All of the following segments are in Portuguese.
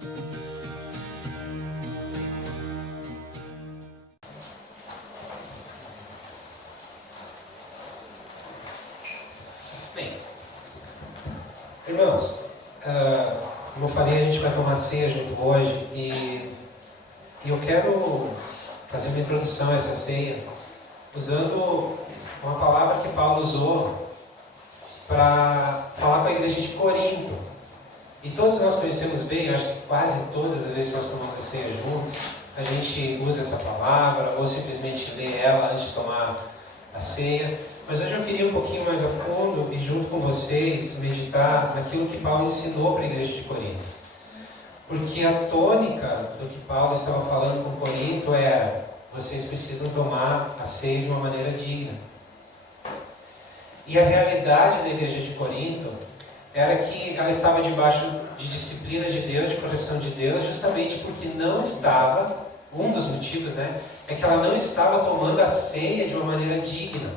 Bem, irmãos, como eu falei, a gente vai tomar ceia junto hoje e eu quero fazer uma introdução a essa ceia usando uma palavra que Paulo usou para falar com a igreja de Corinto. E todos nós conhecemos bem, acho que quase todas as vezes que nós tomamos a ceia juntos, a gente usa essa palavra ou simplesmente lê ela antes de tomar a ceia. Mas hoje eu queria um pouquinho mais a fundo e junto com vocês meditar naquilo que Paulo ensinou para a igreja de Corinto. Porque a tônica do que Paulo estava falando com Corinto é: vocês precisam tomar a ceia de uma maneira digna. E a realidade da igreja de Corinto era que ela estava debaixo de disciplina de Deus, de proteção de Deus, justamente porque não estava, um dos motivos, é que ela não estava tomando a ceia de uma maneira digna.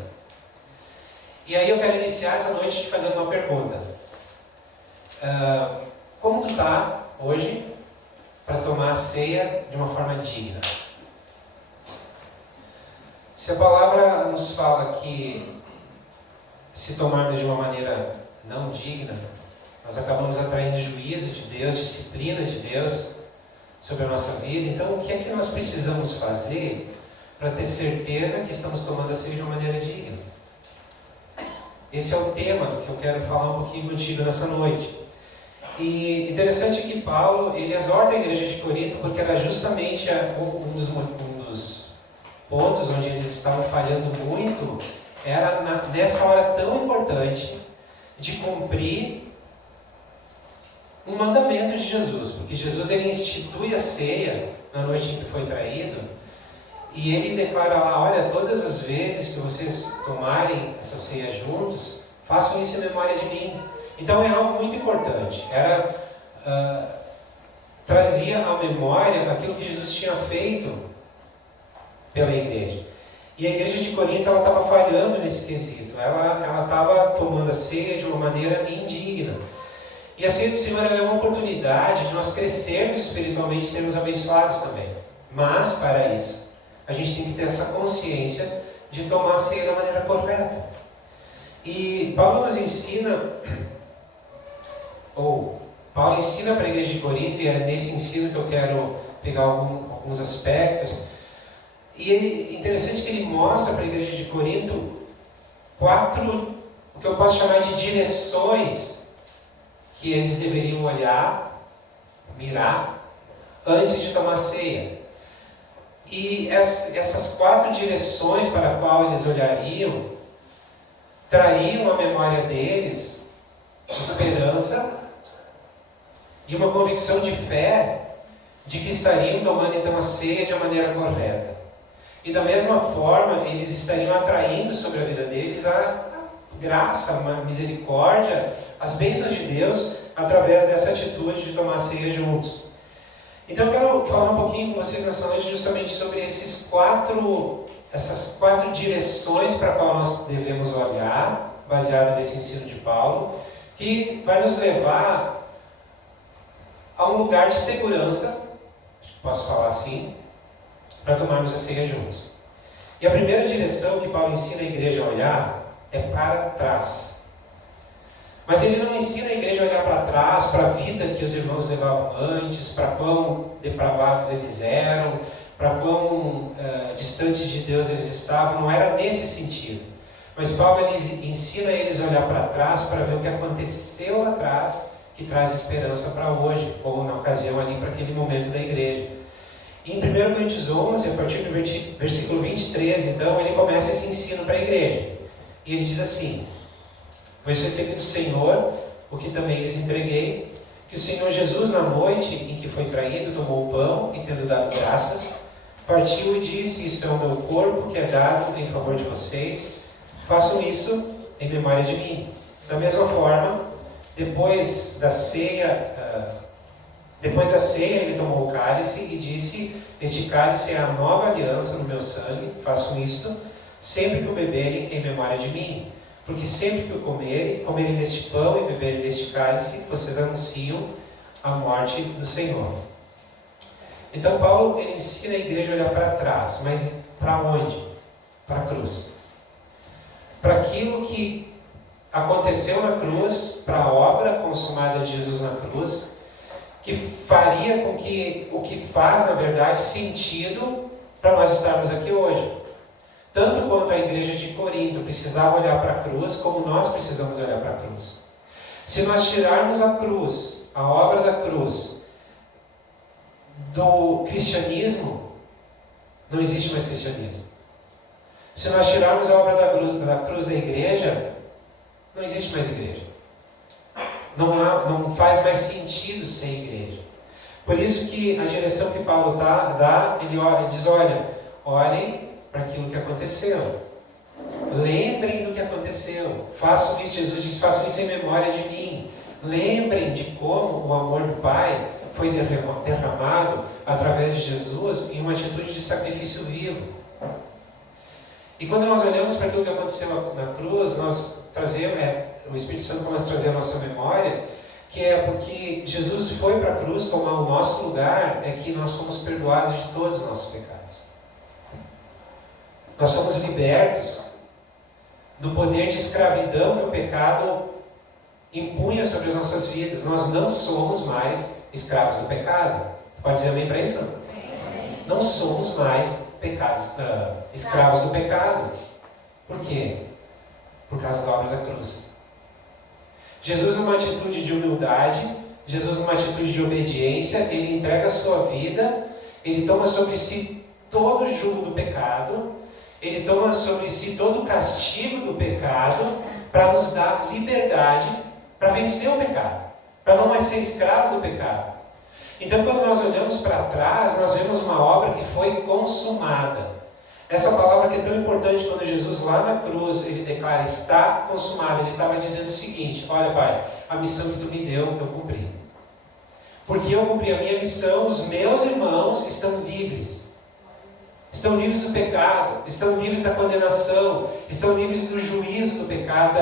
E aí eu quero iniciar essa noite te fazendo uma pergunta. Como tu está hoje para tomar a ceia de uma forma digna? Se a palavra nos fala que se tomarmos de uma maneira não digna, nós acabamos atraindo juízo de Deus, disciplina de Deus sobre a nossa vida. Então, o que é que nós precisamos fazer para ter certeza que estamos tomando a ceia de uma maneira digna? Esse é o tema do que eu quero falar um pouquinho contigo nessa noite. E interessante é que Paulo, ele exorta a igreja de Corinto porque era justamente um dos pontos onde eles estavam falhando muito, era nessa hora tão importante de cumprir um mandamento de Jesus, porque Jesus ele institui a ceia na noite em que foi traído, e ele declara lá: olha, todas as vezes que vocês tomarem essa ceia juntos, façam isso em memória de mim. Então é algo muito importante, trazia à memória aquilo que Jesus tinha feito pela igreja. E a igreja de Corinto estava falhando nesse quesito, ela estava tomando a ceia de uma maneira indigna. E a ceia do Senhor é uma oportunidade de nós crescermos espiritualmente e sermos abençoados também. Mas, para isso, a gente tem que ter essa consciência de tomar a ceia da maneira correta. E Paulo nos ensina, Paulo ensina para a igreja de Corinto, e é nesse ensino que eu quero pegar alguns aspectos. E é interessante que ele mostra para a igreja de Corinto 4, o que eu posso chamar de direções que eles deveriam olhar, mirar, antes de tomar ceia. E essas 4 direções para a qual eles olhariam, trariam à memória deles esperança e uma convicção de fé de que estariam tomando então a ceia de uma maneira correta. E da mesma forma, eles estariam atraindo sobre a vida deles a graça, a misericórdia, as bênçãos de Deus, através dessa atitude de tomar a ceia juntos. Então eu quero falar um pouquinho com vocês nessa noite justamente sobre essas 4 direções para a qual nós devemos olhar, baseado nesse ensino de Paulo, que vai nos levar a um lugar de segurança, posso falar assim, para tomarmos a ceia juntos. E a primeira direção que Paulo ensina a igreja a olhar é para trás. Mas ele não ensina a igreja a olhar para trás, para a vida que os irmãos levavam antes, para quão depravados eles eram, para quão distantes de Deus eles estavam. Não era nesse sentido. Mas Paulo ensina eles a olhar para trás, para ver o que aconteceu lá atrás, que traz esperança para hoje, ou na ocasião ali, para aquele momento da igreja. Em 1 Coríntios 11, a partir do versículo 23, então, ele começa esse ensino para a igreja. E ele diz assim: pois recebi do Senhor o que também lhes entreguei, que o Senhor Jesus, na noite em que foi traído, tomou o pão e, tendo dado graças, partiu e disse: isto é o meu corpo que é dado em favor de vocês, façam isso em memória de mim. Da mesma forma, depois da ceia, ele tomou o cálice e disse: este cálice é a nova aliança no meu sangue, façam isto sempre que o beberem em memória de mim. Porque sempre que o comerem deste pão e beberem deste cálice, vocês anunciam a morte do Senhor. Então Paulo ele ensina a igreja a olhar para trás, mas para onde? Para a cruz. Para aquilo que aconteceu na cruz, para a obra consumada de Jesus na cruz, que faria com que o que faz, na verdade, sentido para nós estarmos aqui hoje. Tanto quanto a igreja de Corinto precisava olhar para a cruz, como nós precisamos olhar para a cruz. Se nós tirarmos a cruz, a obra da cruz, do cristianismo, não existe mais cristianismo. Se nós tirarmos a obra da cruz da igreja, não existe mais igreja. Não faz mais sentido ser igreja. Por isso que a direção que Paulo dá, ele diz, olhem para aquilo que aconteceu. Lembrem do que aconteceu. Façam isso, Jesus diz, façam isso em memória de mim. Lembrem de como o amor do Pai foi derramado através de Jesus em uma atitude de sacrifício vivo. E quando nós olhamos para aquilo que aconteceu na cruz, nós trazemos, o Espírito Santo começa a trazer a nossa memória, que é porque Jesus foi para a cruz tomar o nosso lugar, é que nós fomos perdoados de todos os nossos pecados. Nós somos libertos do poder de escravidão que o pecado impunha sobre as nossas vidas. Nós não somos mais escravos do pecado. Você pode dizer amém para isso? Não somos mais escravos do pecado. Por quê? Por causa da obra da cruz. Jesus, numa atitude de humildade, Jesus, numa atitude de obediência, ele entrega a sua vida, ele toma sobre si todo o jugo do pecado, ele toma sobre si todo o castigo do pecado, para nos dar liberdade para vencer o pecado, para não mais ser escravo do pecado. Então, quando nós olhamos para trás, nós vemos uma obra que foi consumada. Essa palavra que é tão importante, quando Jesus lá na cruz, ele declara, está consumado. Ele estava dizendo o seguinte, olha Pai, a missão que Tu me deu, eu cumpri. Porque eu cumpri a minha missão, os meus irmãos estão livres. Estão livres do pecado, estão livres da condenação, estão livres do juízo do pecado,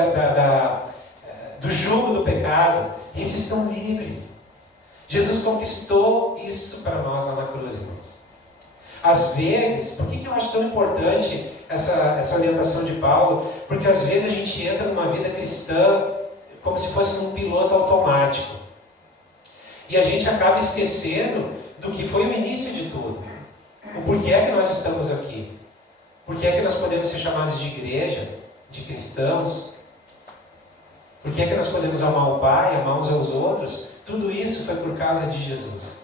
do jugo do pecado. Eles estão livres. Jesus conquistou isso para nós lá na cruz, irmãos. Às vezes, por que eu acho tão importante essa orientação de Paulo? Porque às vezes a gente entra numa vida cristã como se fosse num piloto automático. E a gente acaba esquecendo do que foi o início de tudo. O porquê é que nós estamos aqui. Por que é que nós podemos ser chamados de igreja, de cristãos? Por que é que nós podemos amar o Pai, amar uns aos outros? Tudo isso foi por causa de Jesus.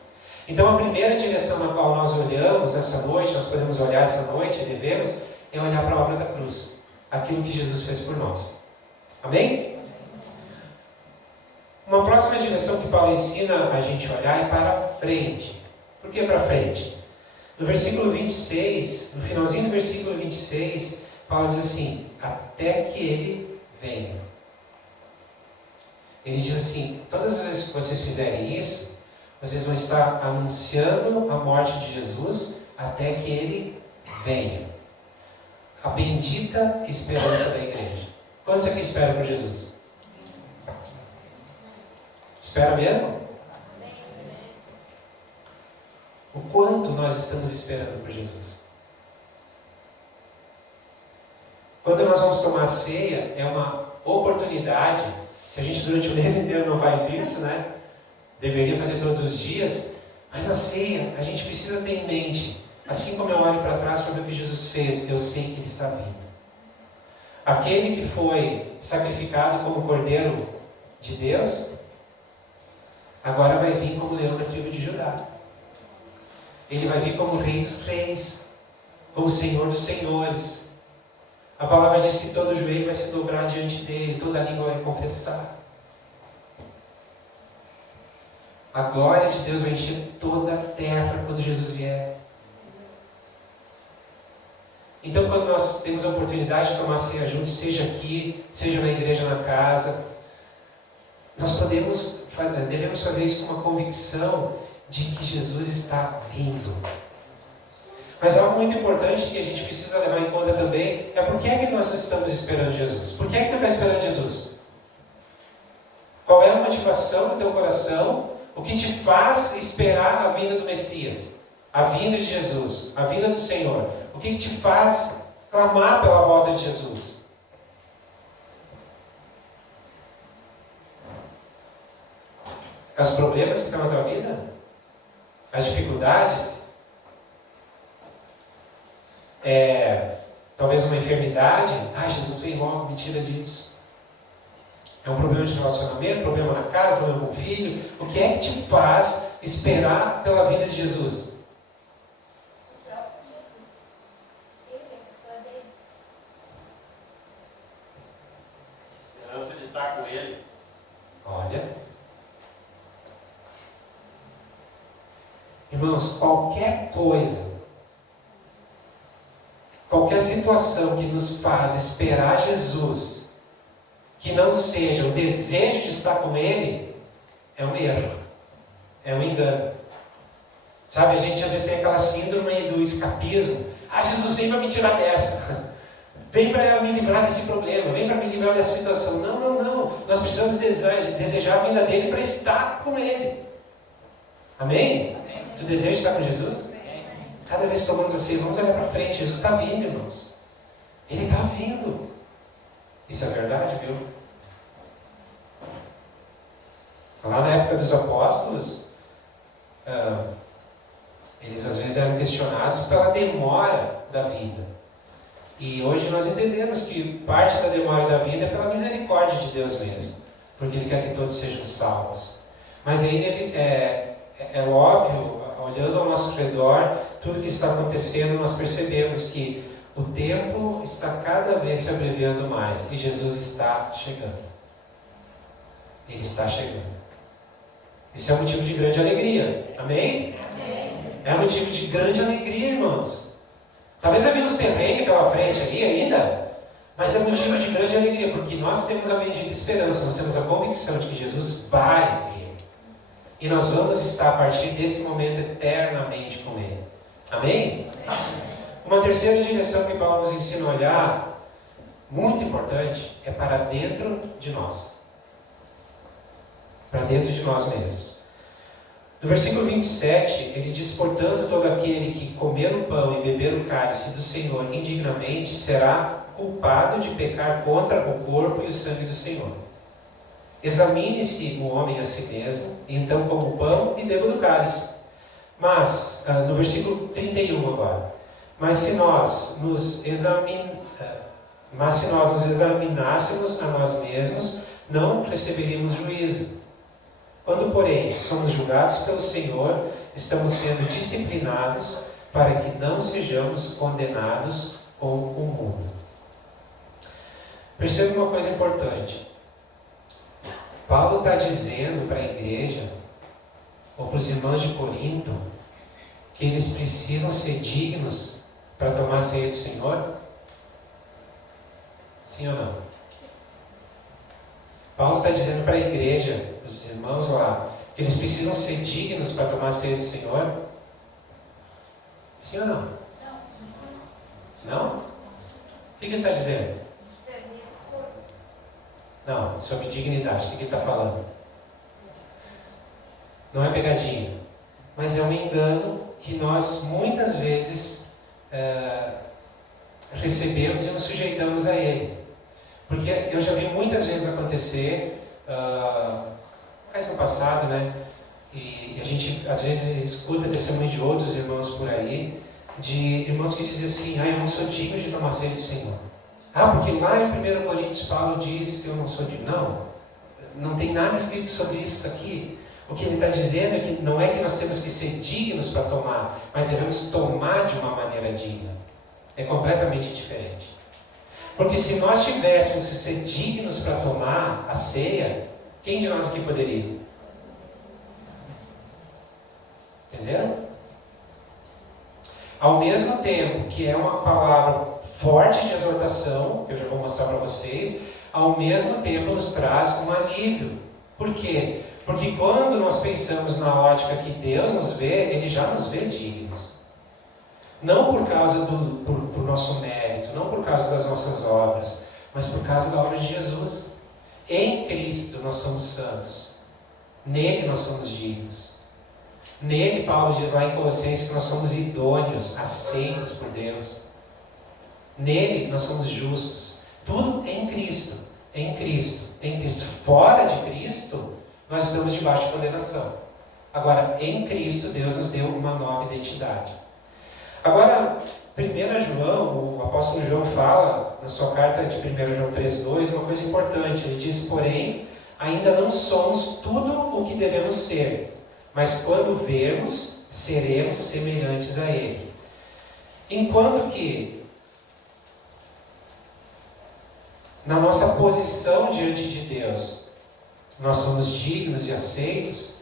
Então a primeira direção na qual nós olhamos essa noite, nós podemos olhar essa noite, devemos, é olhar para a obra da cruz. Aquilo que Jesus fez por nós. Amém? Uma próxima direção que Paulo ensina a gente olhar é para frente. Por que para frente? No versículo 26, no finalzinho do versículo 26, Paulo diz assim, até que ele venha. Ele diz assim, todas as vezes que vocês fizerem isso, vocês vão estar anunciando a morte de Jesus até que ele venha. A bendita esperança da igreja. Quantos aqui esperam por Jesus? Espera mesmo? O quanto nós estamos esperando por Jesus? Quando nós vamos tomar a ceia, é uma oportunidade. Se a gente durante o mês inteiro não faz isso, né? Deveria fazer todos os dias. Mas na ceia, a gente precisa ter em mente, assim como eu olho para trás para ver o que Jesus fez, eu sei que Ele está vindo. Aquele que foi sacrificado como Cordeiro de Deus, agora vai vir como leão da tribo de Judá. Ele vai vir como Rei dos Reis, como Senhor dos Senhores. A palavra diz que todo joelho vai se dobrar diante dele, toda língua vai confessar. A glória de Deus vai encher toda a terra quando Jesus vier. Então, quando nós temos a oportunidade de tomar ceia juntos, seja aqui, seja na igreja, na casa, nós devemos fazer isso com uma convicção de que Jesus está vindo. Mas algo muito importante que a gente precisa levar em conta também é por que é que nós estamos esperando Jesus. Por que é que tu está esperando Jesus? Qual é a motivação do teu coração? O que te faz esperar a vinda do Messias, a vinda de Jesus, a vinda do Senhor? O que te faz clamar pela volta de Jesus? Os problemas que estão na tua vida? As dificuldades? Talvez uma enfermidade? Jesus vem logo, me tira disso. É um problema de relacionamento, problema na casa, problema com o filho. O que é que te faz esperar pela vinda de Jesus? O próprio Jesus. Ele é a pessoa dele. A esperança de estar com ele. Olha. Irmãos, qualquer coisa, qualquer situação que nos faz esperar Jesus, que não seja o desejo de estar com Ele, é um erro, é um engano. Sabe, a gente às vezes tem aquela síndrome do escapismo. Jesus vem para me tirar dessa, vem para me livrar desse problema, vem para me livrar dessa situação. Não, nós precisamos desejar a vinda dEle para estar com Ele. Amém? Tu deseja estar com Jesus? Cada vez que tomamos assim, vamos olhar para frente. Jesus está vindo, irmãos. Ele está vindo. Isso é verdade, viu? Lá na época dos apóstolos, eles às vezes eram questionados pela demora da vida. E hoje nós entendemos que parte da demora da vida é pela misericórdia de Deus mesmo, porque Ele quer que todos sejam salvos. Mas aí é óbvio, olhando ao nosso redor, tudo que está acontecendo, nós percebemos que o tempo está cada vez se abreviando mais e Jesus está chegando. Ele está chegando. Isso é um motivo de grande alegria. Amém? Amém. É um motivo de grande alegria, irmãos. Talvez havia uns perrengues pela frente ali ainda, mas é motivo de grande alegria, porque nós temos a bendita esperança, nós temos a convicção de que Jesus vai vir. E nós vamos estar a partir desse momento eternamente com Ele. Amém? Uma terceira direção que Paulo nos ensina a olhar, muito importante, é para dentro de nós. Para dentro de nós mesmos. No versículo 27, ele diz: portanto, todo aquele que comer o pão e beber o cálice do Senhor indignamente será culpado de pecar contra o corpo e o sangue do Senhor. Examine-se o homem a si mesmo, e então coma o pão e beba do cálice. Mas, no versículo 31 agora, mas se nós nos examinássemos a nós mesmos, não receberíamos juízo. Quando, porém, somos julgados pelo Senhor, estamos sendo disciplinados para que não sejamos condenados com o mundo. Perceba uma coisa importante. Paulo está dizendo para a igreja, ou para os irmãos de Corinto, que eles precisam ser dignos para tomar a ceia do Senhor? Sim ou não? Paulo está dizendo para a igreja, para os irmãos lá, que eles precisam ser dignos para tomar a ceia do Senhor? Sim ou não? Não? O que ele está dizendo? Não, sobre dignidade. O que ele está falando? Não é pegadinha, mas é um engano que nós muitas vezes recebemos e nos sujeitamos a ele. Porque eu já vi muitas vezes acontecer, mais no passado, né? E a gente às vezes escuta testemunho de outros irmãos por aí, de irmãos que dizem assim: eu não sou digno de tomar ceia do Senhor. Porque lá em 1 Coríntios Paulo diz que eu não sou digno. Não tem nada escrito sobre isso aqui. O que ele está dizendo é que não é que nós temos que ser dignos para tomar, mas devemos tomar de uma maneira digna. É completamente diferente. Porque se nós tivéssemos que ser dignos para tomar a ceia, quem de nós aqui poderia? Entenderam? Ao mesmo tempo que é uma palavra forte de exortação, que eu já vou mostrar para vocês, ao mesmo tempo nos traz um alívio. Por quê? Porque quando nós pensamos na ótica que Deus nos vê, Ele já nos vê dignos. Não por causa do nosso mérito, não por causa das nossas obras, mas por causa da obra de Jesus. Em Cristo nós somos santos. Nele nós somos dignos. Nele, Paulo diz lá em Colossenses que nós somos idôneos, aceitos por Deus. Nele nós somos justos. Tudo em Cristo, em Cristo, em Cristo. Fora de Cristo, nós estamos debaixo de condenação. Agora, em Cristo, Deus nos deu uma nova identidade. Agora, 1 João, o apóstolo João fala, na sua carta de 1 João 3,2, uma coisa importante. Ele diz, porém, ainda não somos tudo o que devemos ser, mas quando vermos, seremos semelhantes a Ele. Enquanto que, na nossa posição diante de Deus, nós somos dignos e aceitos,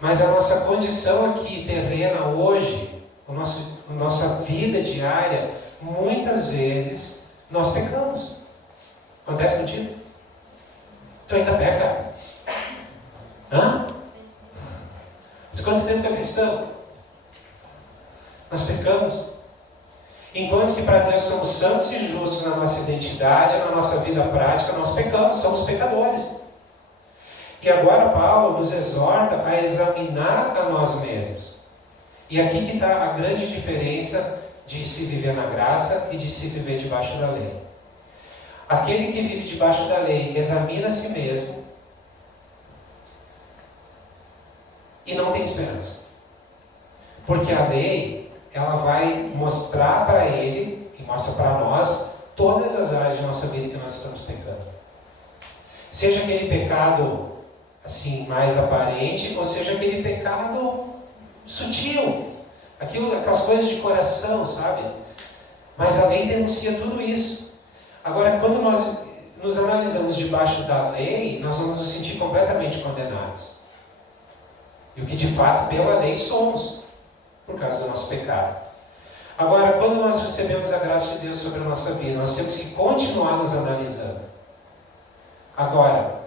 mas a nossa condição aqui terrena hoje, a nossa vida diária, muitas vezes nós pecamos. Acontece contigo? Tu ainda peca? Hã? Quanto tempo tu é cristão? Nós pecamos. Enquanto que para Deus somos santos e justos na nossa identidade, na nossa vida prática, nós pecamos, somos pecadores. E agora Paulo nos exorta a examinar a nós mesmos. E aqui que está a grande diferença de se viver na graça e de se viver debaixo da lei. Aquele que vive debaixo da lei examina a si mesmo e não tem esperança. Porque a lei, ela vai mostrar para ele, e mostra para nós, todas as áreas de nossa vida que nós estamos pecando. Seja aquele pecado assim, mais aparente, ou seja aquele pecado sutil. Aquelas coisas de coração, sabe? Mas a lei denuncia tudo isso. Agora, quando nós nos analisamos debaixo da lei, nós vamos nos sentir completamente condenados. E o que de fato, pela lei, somos, por causa do nosso pecado. Agora, quando nós recebemos a graça de Deus sobre a nossa vida, nós temos que continuar nos analisando. Agora,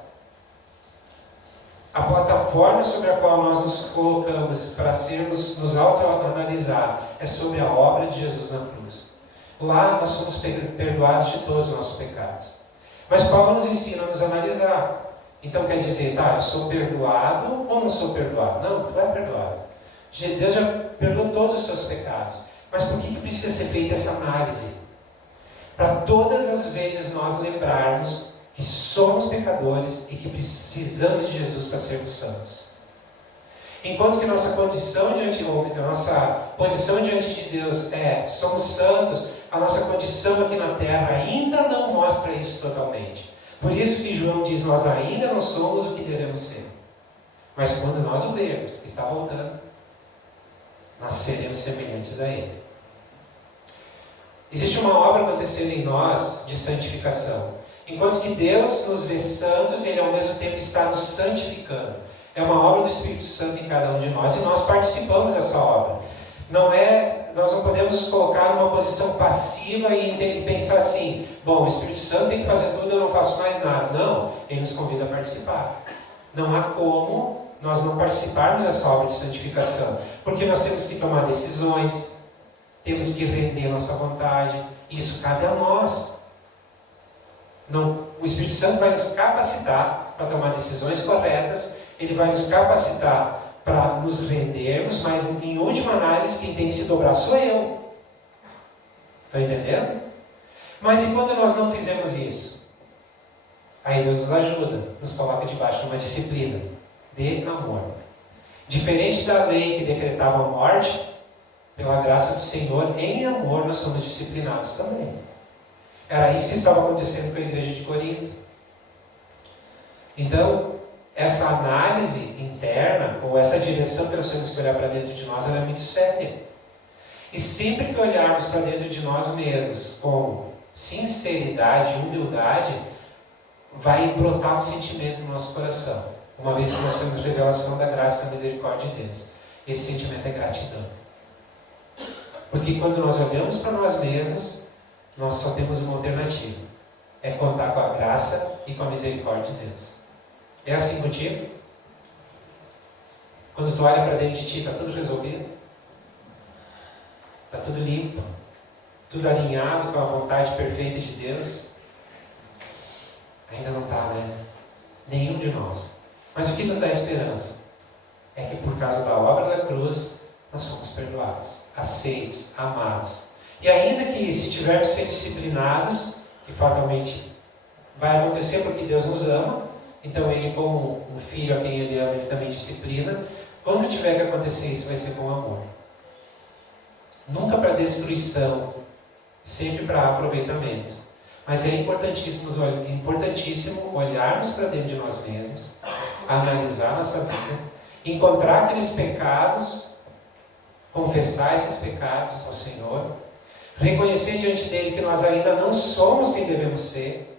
a plataforma sobre a qual nós nos colocamos para nos autoanalisar é sobre a obra de Jesus na cruz. Lá nós somos perdoados de todos os nossos pecados. Mas Paulo nos ensina a nos analisar. Então quer dizer, tá, eu sou perdoado ou não sou perdoado? Não, tu é perdoado. Deus já perdoou todos os seus pecados. Mas por que precisa ser feita essa análise? Para todas as vezes nós lembrarmos que somos pecadores e que precisamos de Jesus para sermos santos. Enquanto que nossa condição a nossa posição diante de Deus somos santos, a nossa condição aqui na terra ainda não mostra isso totalmente. Por isso que João diz, nós ainda não somos o que devemos ser. Mas quando nós o vermos, que está voltando, nós seremos semelhantes a Ele. Existe uma obra acontecendo em nós de santificação. Enquanto que Deus nos vê santos, Ele ao mesmo tempo está nos santificando. É uma obra do Espírito Santo em cada um de nós e nós participamos dessa obra. Nós não podemos nos colocar numa posição passiva e pensar assim, bom, o Espírito Santo tem que fazer tudo, eu não faço mais nada. Não, Ele nos convida a participar. Não há como nós não participarmos dessa obra de santificação, porque nós temos que tomar decisões, temos que render nossa vontade, e isso cabe a nós. O Espírito Santo vai nos capacitar para tomar decisões corretas, Ele vai nos capacitar para nos rendermos, mas em última análise quem tem que se dobrar sou eu. Está entendendo? Mas e quando nós não fizemos isso? Aí Deus nos ajuda, nos coloca debaixo de uma disciplina de amor. Diferente da lei que decretava a morte, pela graça do Senhor, em amor nós somos disciplinados também. Era isso que estava acontecendo com a igreja de Corinto. Então, essa análise interna, ou essa direção que nós temos que olhar para dentro de nós, ela é muito séria. E sempre que olharmos para dentro de nós mesmos com sinceridade e humildade, vai brotar um sentimento no nosso coração. Uma vez que nós temos revelação da graça e da misericórdia de Deus. Esse sentimento é gratidão. Porque quando nós olhamos para nós mesmos, nós só temos uma alternativa. É contar com a graça e com a misericórdia de Deus. É assim contigo? Quando tu olha para dentro de ti, está tudo resolvido? Está tudo limpo? Tudo alinhado com a vontade perfeita de Deus? Ainda não está, né? Nenhum de nós. Mas o que nos dá esperança? É que por causa da obra da cruz, nós fomos perdoados, aceitos, amados. E ainda que se tivermos que ser disciplinados, que fatalmente vai acontecer porque Deus nos ama, então Ele, como um filho a quem Ele ama, Ele também disciplina. Quando tiver que acontecer isso, vai ser com amor. Nunca para destruição, sempre para aproveitamento. Mas é importantíssimo olharmos para dentro de nós mesmos, analisar nossa vida, encontrar aqueles pecados, confessar esses pecados ao Senhor, reconhecer diante dele que nós ainda não somos quem devemos ser,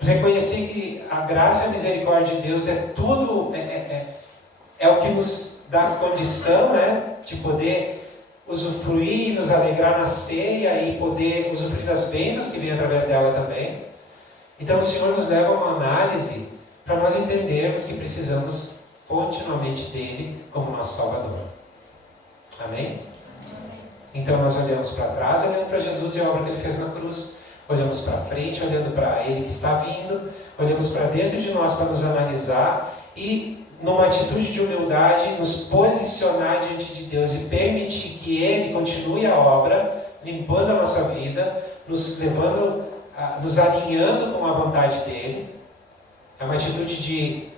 reconhecer que a graça e a misericórdia de Deus é tudo, é o que nos dá condição, né, de poder usufruir e nos alegrar na ceia e poder usufruir das bênçãos que vêm através dela também. Então o Senhor nos leva a uma análise para nós entendermos que precisamos continuamente dele como nosso Salvador. Amém? Então nós olhamos para trás, olhando para Jesus e a obra que Ele fez na cruz. Olhamos para frente, olhando para Ele que está vindo. Olhamos para dentro de nós para nos analisar e, numa atitude de humildade, nos posicionar diante de Deus e permitir que Ele continue a obra, limpando a nossa vida, nos levando, nos alinhando com a vontade dEle. É uma atitude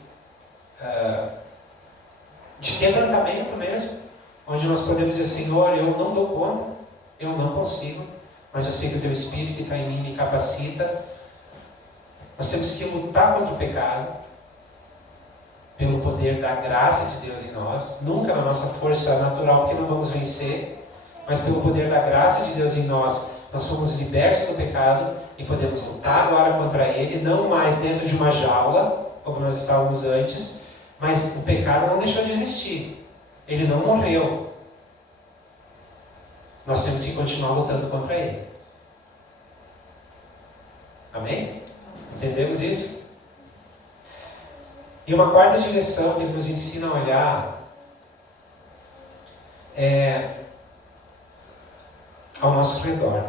de quebrantamento mesmo, onde nós podemos dizer: Senhor, eu não dou conta, eu não consigo, mas eu sei que o Teu Espírito que está em mim me capacita. Nós temos que lutar contra o pecado, pelo poder da graça de Deus em nós, nunca na nossa força natural, porque não vamos vencer, mas pelo poder da graça de Deus em nós, nós fomos libertos do pecado e podemos lutar agora contra ele, não mais dentro de uma jaula, como nós estávamos antes, mas o pecado não deixou de existir, ele não morreu. Nós temos que continuar lutando contra ele. Amém? Entendemos isso? E uma quarta direção que ele nos ensina a olhar é ao nosso redor.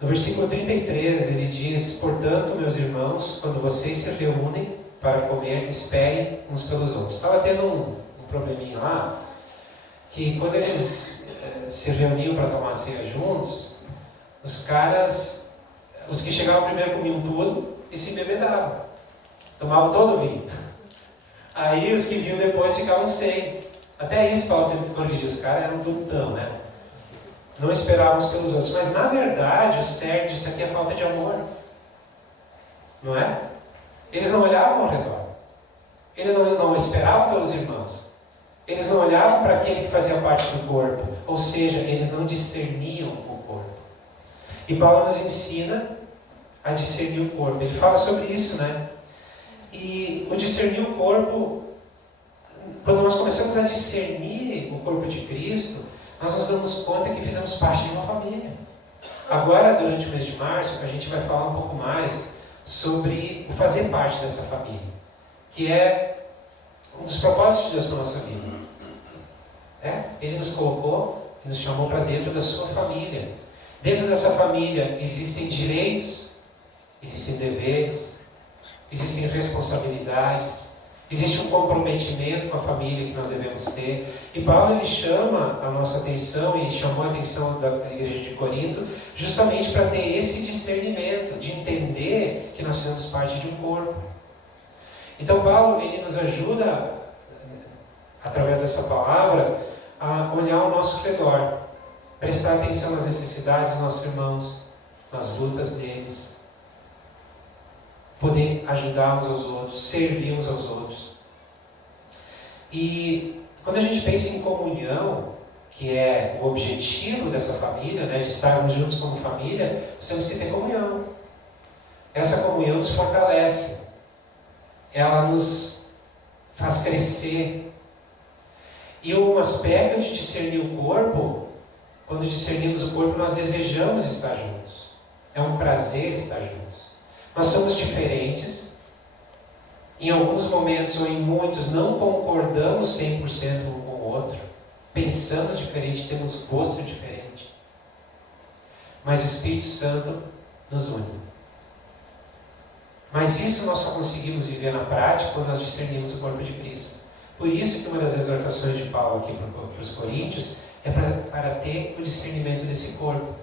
No versículo 33 ele diz: portanto, meus irmãos, quando vocês se reúnem para comer, esperem uns pelos outros. Estava tendo um probleminha lá, que quando eles se reuniam para tomar ceia juntos, os caras, os que chegavam primeiro comiam tudo e se bebedavam. Tomavam todo o vinho. Aí os que vinham depois ficavam sem. Até isso Paulo teve que corrigir. Os caras eram glutão, né? Não esperavam uns pelos outros. Mas na verdade o cerne disso aqui é falta de amor. Não é? Eles não olhavam ao redor. Eles não esperavam pelos irmãos. Eles não olhavam para aquele que fazia parte do corpo. Ou seja, eles não discerniam o corpo. E Paulo nos ensina a discernir o corpo. Ele fala sobre isso, né? E o discernir o corpo, quando nós começamos a discernir o corpo de Cristo, nós nos damos conta que fizemos parte de uma família. Agora, durante o mês de março, a gente vai falar um pouco mais sobre o fazer parte dessa família, que é um dos propósitos de Deus para a nossa vida. Ele nos colocou e nos chamou para dentro da sua família. Dentro dessa família existem direitos, existem deveres, existem responsabilidades, existe um comprometimento com a família que nós devemos ter. E Paulo ele chama a nossa atenção e chamou a atenção da igreja de Corinto justamente para ter esse discernimento, de entender que nós fazemos parte de um corpo. Então Paulo ele nos ajuda, através dessa palavra, a olhar ao nosso redor, prestar atenção nas necessidades dos nossos irmãos, nas lutas deles, poder ajudar uns aos outros, servir uns aos outros. E quando a gente pensa em comunhão, que é o objetivo dessa família, né, de estarmos juntos como família, nós temos que ter comunhão. Essa comunhão nos fortalece, ela nos faz crescer. E um aspecto de discernir o corpo, quando discernimos o corpo, nós desejamos estar juntos. É um prazer estar juntos. Nós somos diferentes. Em alguns momentos ou em muitos não concordamos 100% um com o outro. Pensamos diferente, temos gosto diferente. Mas o Espírito Santo nos une. Mas isso nós só conseguimos viver na prática quando nós discernimos o corpo de Cristo. Por isso que uma das exortações de Paulo aqui para os Coríntios é para ter o discernimento desse corpo.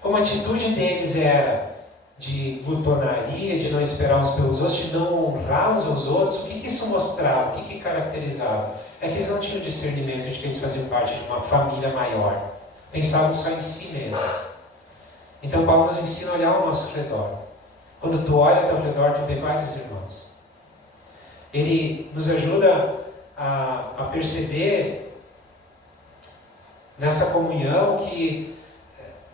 Como a atitude deles era de glutonaria, de não esperar uns pelos outros, de não honrar uns aos outros, o que isso mostrava? O que caracterizava? É que eles não tinham discernimento de que eles faziam parte de uma família maior. Pensavam só em si mesmos. Então Paulo nos ensina a olhar ao nosso redor. Quando tu olha ao teu redor, tu vê vários irmãos. Ele nos ajuda a perceber nessa comunhão que,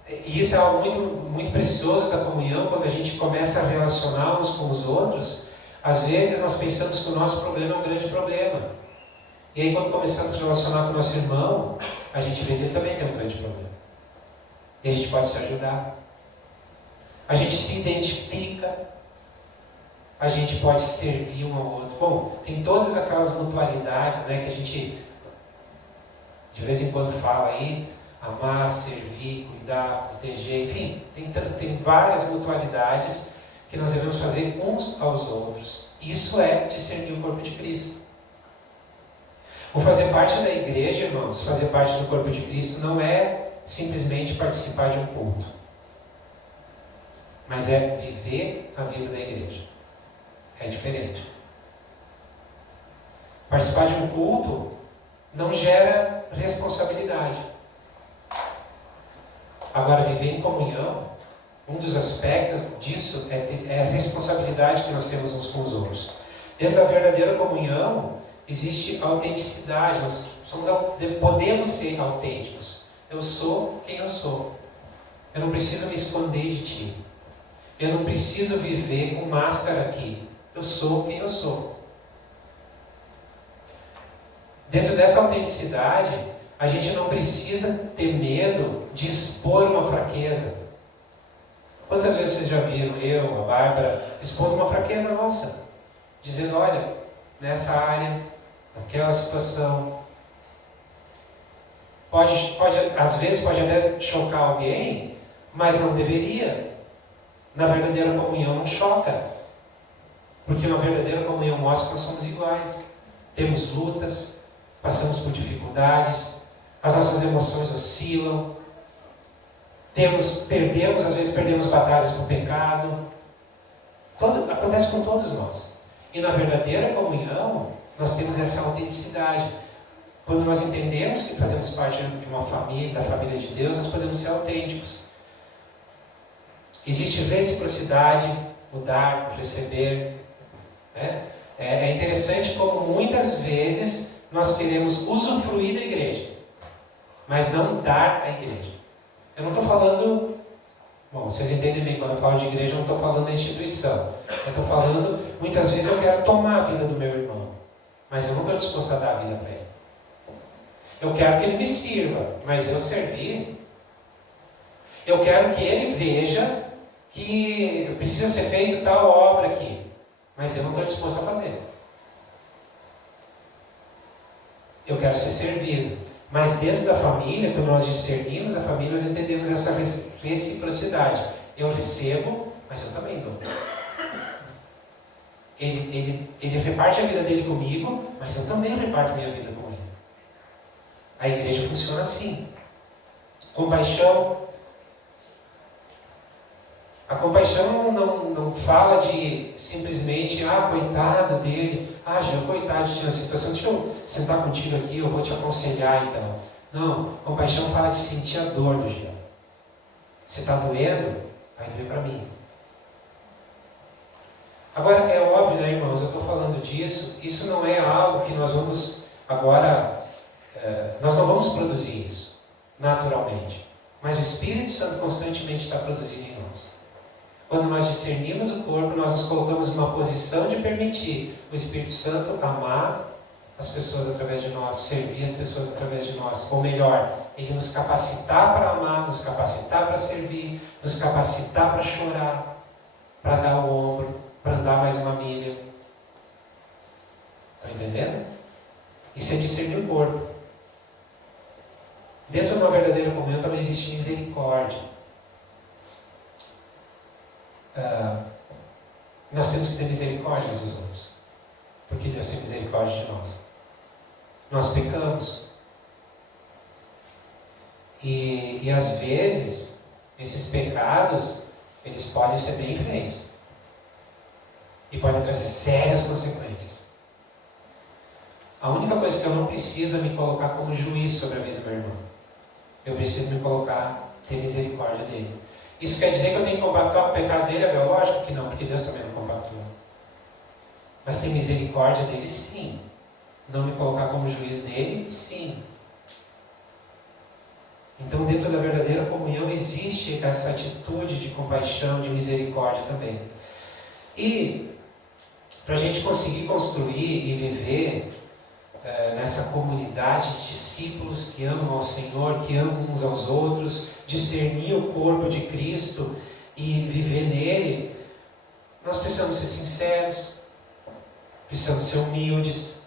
e isso é algo muito, muito precioso da comunhão, quando a gente começa a relacionar uns com os outros, às vezes nós pensamos que o nosso problema é um grande problema. E aí quando começamos a relacionar com o nosso irmão, a gente vê que ele também tem um grande problema. E a gente pode se ajudar. A gente se identifica. A gente pode servir um ao outro. Bom, tem todas aquelas mutualidades, né, que a gente de vez em quando fala aí, amar, servir, cuidar, proteger, enfim, tem várias mutualidades que nós devemos fazer uns aos outros. Isso é discernir o corpo de Cristo. O fazer parte da igreja, irmãos, fazer parte do corpo de Cristo não é simplesmente participar de um culto, mas é viver a vida da igreja. É diferente. Participar de um culto não gera responsabilidade. Agora, viver em comunhão, um dos aspectos disso é a responsabilidade que nós temos uns com os outros. Dentro da verdadeira comunhão, existe autenticidade. Nós podemos ser autênticos. Eu sou quem eu sou. Eu não preciso me esconder de ti. Eu não preciso viver com máscara aqui. Eu sou quem eu sou. Dentro dessa autenticidade, a gente não precisa ter medo de expor uma fraqueza. Quantas vezes vocês já viram eu, a Bárbara, expondo uma fraqueza nossa? Dizendo, olha, nessa área, naquela situação. Às vezes pode até chocar alguém, mas não deveria. Na verdadeira comunhão não choca. Porque na verdadeira comunhão mostra que nós somos iguais. Temos lutas, passamos por dificuldades, as nossas emoções oscilam, às vezes perdemos batalhas por pecado. Acontece com todos nós. E na verdadeira comunhão, nós temos essa autenticidade. Quando nós entendemos que fazemos parte de uma família, da família de Deus, nós podemos ser autênticos. Existe reciprocidade, o dar, o receber. É interessante como muitas vezes nós queremos usufruir da igreja, mas não dar à igreja. Eu não estou falando, bom, vocês entendem bem, quando eu falo de igreja, eu não estou falando da instituição. Eu estou falando, muitas vezes eu quero tomar a vida do meu irmão, mas eu não estou disposto a dar a vida para ele. Eu quero que ele me sirva, mas eu servir. Eu quero que ele veja que precisa ser feita tal obra aqui, mas eu não estou disposto a fazer. Eu quero ser servido. Mas dentro da família, quando nós discernimos a família, nós entendemos essa reciprocidade. Eu recebo, mas eu também dou. Ele reparte a vida dele comigo, mas eu também reparto minha vida com ele. A igreja funciona assim. Compaixão. A compaixão não fala de simplesmente, coitado dele, Jean, coitado, tinha uma situação, deixa eu sentar contigo aqui, eu vou te aconselhar então. Não, compaixão fala de sentir a dor do Jean. Se está doendo, vai doer para mim. Agora, é óbvio, né, irmãos, eu estou falando disso, isso não é algo que nós vamos agora, nós não vamos produzir isso, naturalmente. Mas o Espírito Santo constantemente está produzindo em nós. Quando nós discernimos o corpo, nós nos colocamos numa posição de permitir o Espírito Santo amar as pessoas através de nós, servir as pessoas através de nós. Ou melhor, Ele nos capacitar para amar, nos capacitar para servir, nos capacitar para chorar, para dar o ombro, para andar mais uma milha. Está entendendo? Isso é discernir o corpo. Dentro de uma verdadeira comunhão também existe misericórdia. Nós temos que ter misericórdia uns dos outros, porque Deus tem misericórdia de nós. Nós pecamos. E às vezes, esses pecados, eles podem ser bem feios. E podem trazer sérias consequências. A única coisa que eu não preciso é me colocar como juiz sobre a vida do meu irmão. Eu preciso me colocar, ter misericórdia dele. Isso quer dizer que eu tenho que compactuar com o pecado dele? É biológico que não, porque Deus também não compactua. Mas ter misericórdia dele, sim. Não me colocar como juiz dele, sim. Então, dentro da verdadeira comunhão, existe essa atitude de compaixão, de misericórdia também. E, para a gente conseguir construir e viver nessa comunidade de discípulos que amam ao Senhor, que amam uns aos outros, discernir o corpo de Cristo e viver nele, nós precisamos ser sinceros, precisamos ser humildes,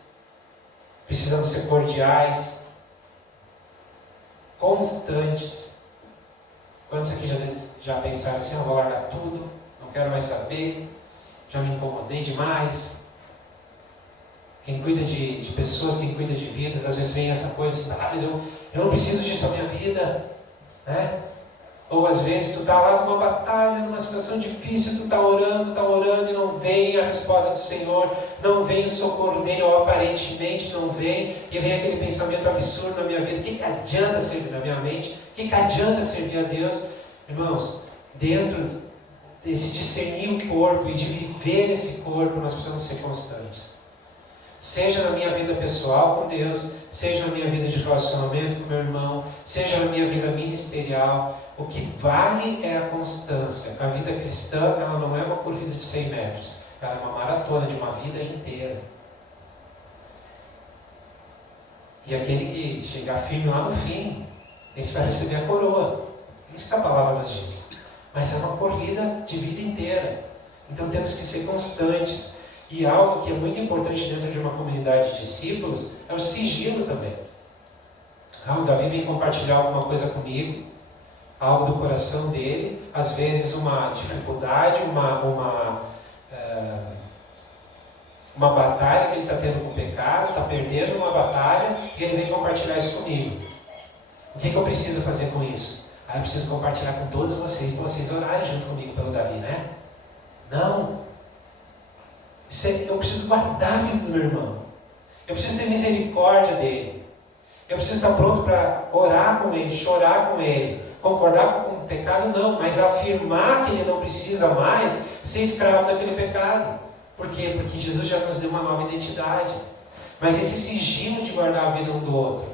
precisamos ser cordiais, constantes. Quantos aqui já pensaram assim, vou largar tudo, não quero mais saber, já me incomodei demais? Quem cuida de pessoas, quem cuida de vidas, às vezes vem essa coisa assim, mas eu não preciso disso para a minha vida, né? Ou às vezes tu está lá numa batalha, numa situação difícil, tu está orando e não vem a resposta do Senhor, não vem o socorro dele, ou aparentemente não vem, e vem aquele pensamento absurdo na minha vida: o que adianta servir na minha mente? O que adianta servir a Deus? Irmãos, dentro desse discernir o corpo e de viver esse corpo, nós precisamos ser constantes. Seja na minha vida pessoal com Deus, seja na minha vida de relacionamento com meu irmão, seja na minha vida ministerial, o que vale é a constância. A vida cristã, ela não é uma corrida de 100 metros, ela é uma maratona de uma vida inteira. E aquele que chegar firme lá no fim, esse vai receber a coroa. Isso que a palavra nos diz. Mas é uma corrida de vida inteira. Então temos que ser constantes. E algo que é muito importante dentro de uma comunidade de discípulos é o sigilo também. O Davi vem compartilhar alguma coisa comigo, algo do coração dele, às vezes uma dificuldade, uma batalha que ele está tendo com o pecado, está perdendo uma batalha, e ele vem compartilhar isso comigo. O que eu preciso fazer com isso? Eu preciso compartilhar com todos vocês, para vocês orarem junto comigo pelo Davi, né? Não! Eu preciso guardar a vida do meu irmão. Eu preciso ter misericórdia dele. Eu preciso estar pronto para orar com ele, chorar com ele, concordar com o pecado, não, mas afirmar que ele não precisa mais ser escravo daquele pecado. Por quê? Porque Jesus já nos deu uma nova identidade. Mas esse sigilo de guardar a vida um do outro,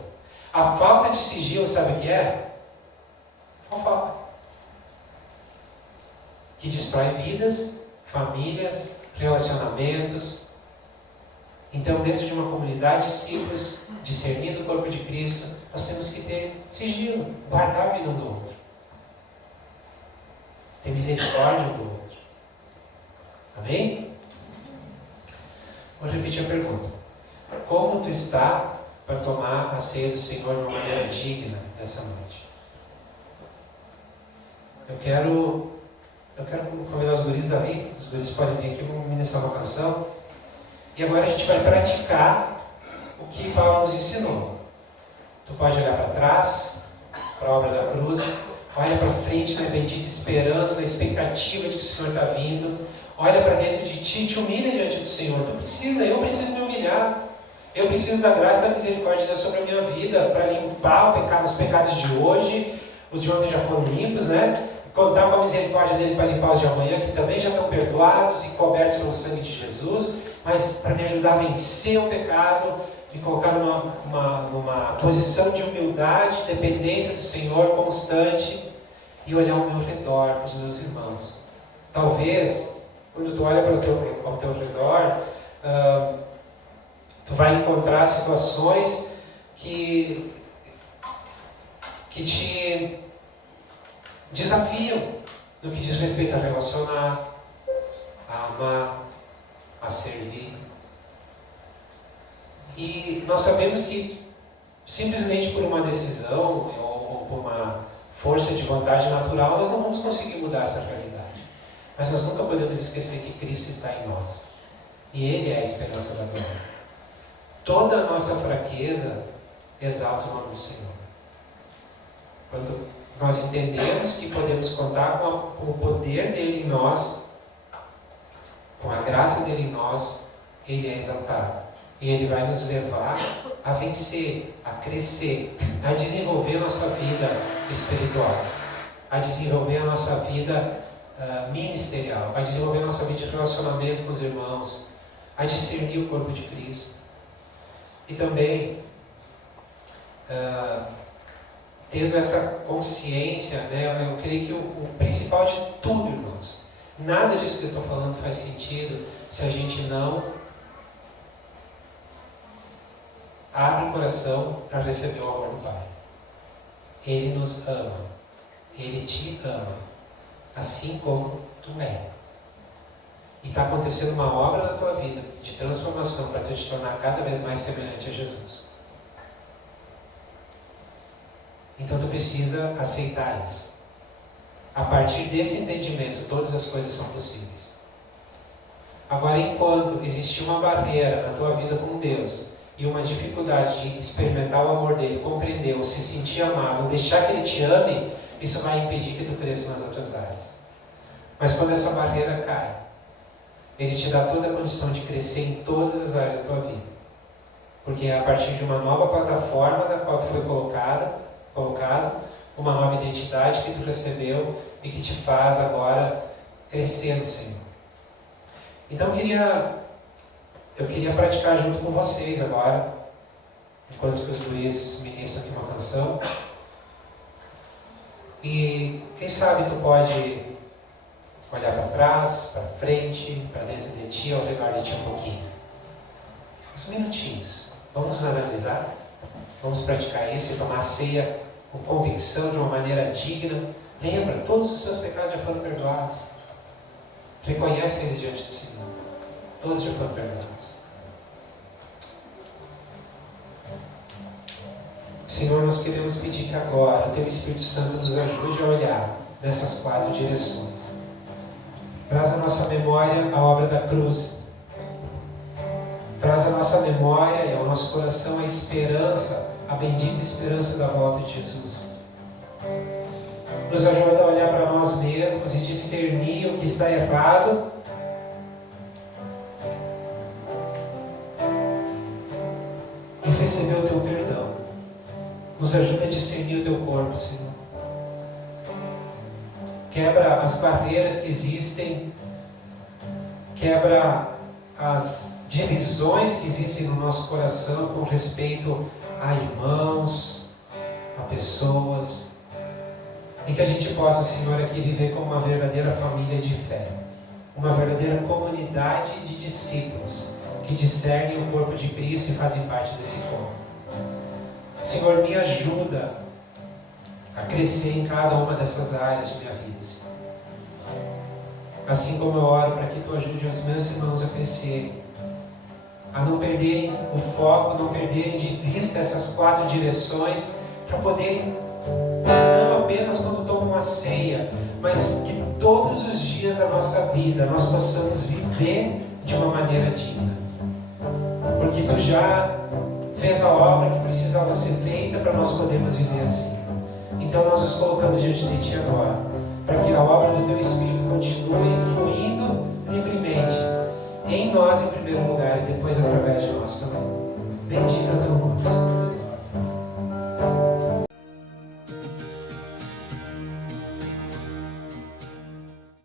a falta de sigilo, sabe o que é? Fofoca. Que destrói vidas, famílias, relacionamentos. Então, dentro de uma comunidade de discípulos, discernindo o corpo de Cristo, nós temos que ter sigilo, guardar a vida um do outro, ter misericórdia um do outro. Amém? Vou repetir a pergunta: como tu está para tomar a ceia do Senhor de uma maneira digna nessa noite? Eu quero convidar os guris, Davi, os guris podem vir aqui, vamos ministrar uma canção. E agora a gente vai praticar o que Paulo nos ensinou. Tu pode olhar para trás, para a obra da cruz, olha para frente na bendita esperança, na expectativa de que o Senhor está vindo. Olha para dentro de ti, te humilha diante do Senhor. Eu preciso me humilhar. Eu preciso da graça e da misericórdia de Deus sobre a minha vida, para limpar os pecados de hoje. Os de ontem já foram limpos, né? Contar com a misericórdia dele para limpar os de amanhã, que também já estão perdoados e cobertos pelo sangue de Jesus, mas para me ajudar a vencer o pecado, me colocar numa posição de humildade, dependência do Senhor constante, e olhar ao meu redor, para os meus irmãos. Talvez, quando tu olha ao teu redor, tu vai encontrar situações que te desafiam no que diz respeito a relacionar, a amar, a servir. E nós sabemos que simplesmente por uma decisão ou por uma força de vontade natural nós não vamos conseguir mudar essa realidade. Mas nós nunca podemos esquecer que Cristo está em nós. E Ele é a esperança da glória. Toda a nossa fraqueza exalta o nome do Senhor. Quando nós entendemos que podemos contar com o poder dele em nós, com a graça dele em nós, Ele é exaltado. E Ele vai nos levar a vencer, a crescer, a desenvolver a nossa vida espiritual, a desenvolver a nossa vida ministerial, a desenvolver a nossa vida de relacionamento com os irmãos, a discernir o corpo de Cristo. E também, tendo essa consciência, né, eu creio que o principal de tudo, irmãos, nada disso que eu estou falando faz sentido se a gente não abre o coração para receber o amor do Pai. Ele nos ama. Ele te ama. Assim como tu é. E está acontecendo uma obra na tua vida de transformação para tu te tornar cada vez mais semelhante a Jesus. Então tu precisa aceitar isso. A partir desse entendimento, todas as coisas são possíveis. Agora, enquanto existir uma barreira na tua vida com Deus e uma dificuldade de experimentar o amor dele, compreender, ou se sentir amado, ou deixar que ele te ame, isso vai impedir que tu cresça nas outras áreas. Mas quando essa barreira cai, ele te dá toda a condição de crescer em todas as áreas da tua vida. Porque é a partir de uma nova plataforma na qual tu foi colocado, uma nova identidade que tu recebeu e que te faz agora crescer no Senhor. Então eu queria praticar junto com vocês agora, enquanto que os Luiz ministram aqui uma canção. E quem sabe tu pode olhar para trás, para frente, para dentro de ti, ao redor de ti um pouquinho. Uns minutinhos. Vamos nos analisar, vamos praticar isso e tomar a ceia com convicção, de uma maneira digna. Lembra, todos os seus pecados já foram perdoados. Reconhece eles diante do Senhor. Todos já foram perdoados. Senhor, nós queremos pedir que agora o Teu Espírito Santo nos ajude a olhar nessas 4 direções. Traz à nossa memória a obra da cruz. Traz à nossa memória e ao nosso coração a esperança, a bendita esperança da volta de Jesus. Nos ajuda a olhar para nós mesmos e discernir o que está errado e receber o Teu perdão. Nos ajuda a discernir o Teu corpo, Senhor. Quebra as barreiras que existem, quebra as divisões que existem no nosso coração com respeito a irmãos, a pessoas, e que a gente possa, Senhor, aqui viver como uma verdadeira família de fé, uma verdadeira comunidade de discípulos que discernem o corpo de Cristo e fazem parte desse corpo. Senhor, me ajuda a crescer em cada uma dessas áreas de minha vida, Senhor. Assim como eu oro para que Tu ajude os meus irmãos a crescerem, a não perderem o foco, não perderem de vista essas 4 direções, para poderem, não apenas quando tomam uma ceia, mas que todos os dias da nossa vida nós possamos viver de uma maneira digna. Porque Tu já fez a obra que precisava ser feita para nós podermos viver assim. Então nós nos colocamos diante de Ti agora, para que a obra do Teu Espírito continue fluindo livremente, em nós em primeiro lugar e depois através de nós também. Bendito é o Teu nome, Senhor.